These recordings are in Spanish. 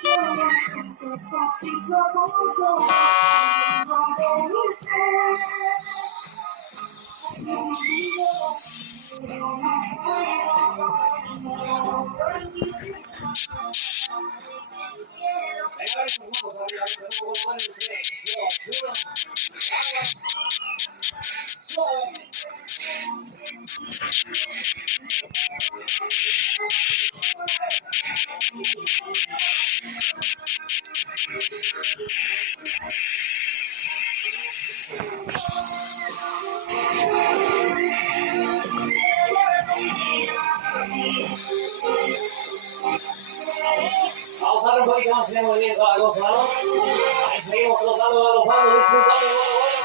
Se poquito a poco saliendo de mi ser. Así te digo, pero no puedo por ti. Te quiero. Vamos a darle un poquito más de movimiento a la cosa, ¿no? Ahí seguimos flotando, galopando, disfrutando, bueno.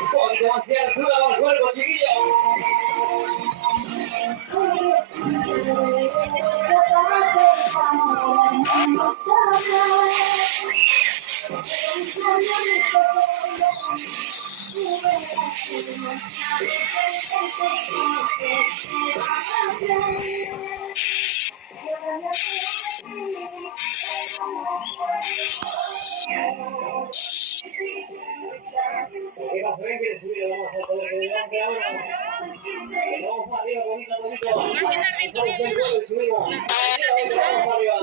Un poquito más de altura con el cuerpo, chiquillo. ¿Qué pasa? ¿Ven? ¿Quieres subir? Vamos a poner que delante ahora. Vamos para arriba, bonita, bonito. Vamos el vuelo y subimos. Vamos para arriba.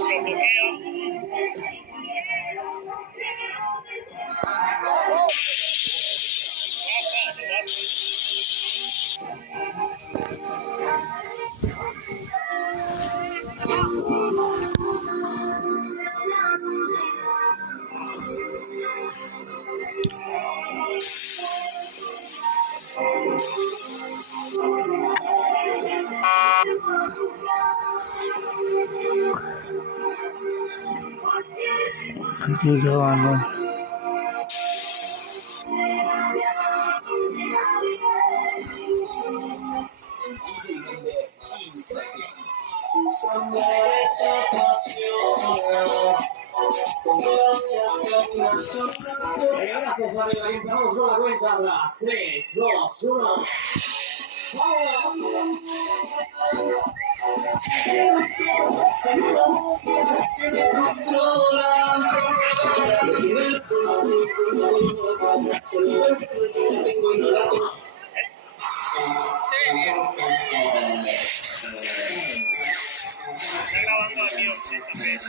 Aquí grabando. Venga, brazos arriba, y empezamos con la cuenta atrás. 3, 2, 1. Se ve bien. Está grabando aquí, también.